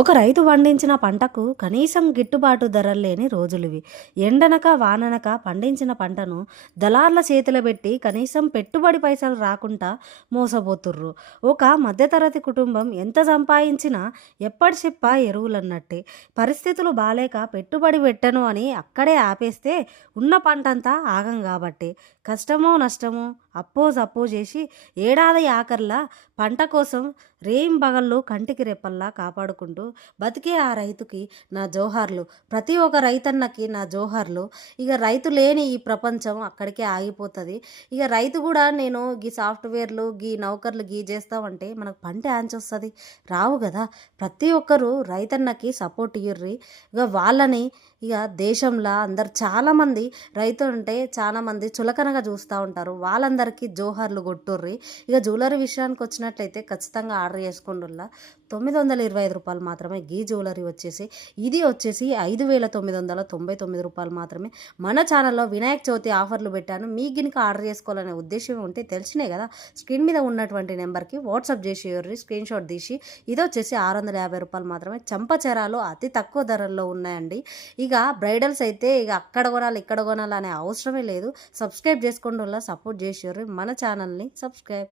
ఒక రైతు పండించిన పంటకు కనీసం గిట్టుబాటు ధరలు లేని రోజులివి. ఎండనక వాననక పండించిన పంటను దళార్ల చేతిలో పెట్టి కనీసం పెట్టుబడి పైసలు రాకుండా మోసపోతుర్రు. ఒక మధ్యతరగతి కుటుంబం ఎంత సంపాదించినా ఎప్పటి చెప్ప ఎరువులన్నట్టే. పరిస్థితులు బాలేక పెట్టుబడి పెట్టను అని అక్కడే ఆపేస్తే ఉన్న పంటంతా ఆగం కాబట్టి కష్టమో నష్టమో అప్పో సప్పో చేసి ఏడాది ఆఖర్లా పంట కోసం రేయింబగళ్ళు కంటికి రెప్పల్లా కాపాడుకుంటూ బతికే ఆ రైతుకి నా జోహార్లు. ప్రతి ఒక్క రైతన్నకి నా జోహార్లు. ఇక రైతు లేని ఈ ప్రపంచం అక్కడికే ఆగిపోతుంది. ఇక రైతు కూడా నేను గీ సాఫ్ట్వేర్లు గీ నౌకర్లు గీ చేస్తామంటే మనకు పంట వస్తుంది రావు కదా. ప్రతి ఒక్కరూ రైతన్నకి సపోర్ట్ ఇయ్యుర్రి. ఇక వాళ్ళని ఇక దేశంలో అందరు చాలామంది రైతు అంటే చాలామంది చులకనగా చూస్తూ ఉంటారు. వాళ్ళందరికీ జోహార్లు కొట్టుర్రి. ఇక జ్యువెలరీ విషయానికి వచ్చినట్లయితే ఖచ్చితంగా ఆర్డర్ చేసుకుంటున్నా. రూ. 925 మాత్రమే గీ జ్యువెలరీ వచ్చేసి. ఇది వచ్చేసి రూ. 5,999 మాత్రమే. మన ఛానల్లో వినాయక చవితి ఆఫర్లు పెట్టాను. మీ గినక ఆర్డర్ చేసుకోవాలనే ఉద్దేశం ఉంటే తెలిసినే కదా, స్క్రీన్ మీద ఉన్నటువంటి నెంబర్కి వాట్సాప్ చేసేయర్రి, స్క్రీన్ షాట్ తీసి. ఇది వచ్చేసి రూ. 650 మాత్రమే. చంపచరాలు అతి తక్కువ ధరల్లో ఉన్నాయండి. ఇక బ్రైడల్స్ అయితే ఇక అక్కడ కొనాలి ఇక్కడ కొనాలి అనే అవసరమే లేదు. సబ్స్క్రైబ్ చేసుకోవడం వల్ల సపోర్ట్ చేసేయర్రి. మన ఛానల్ని సబ్స్క్రైబ్.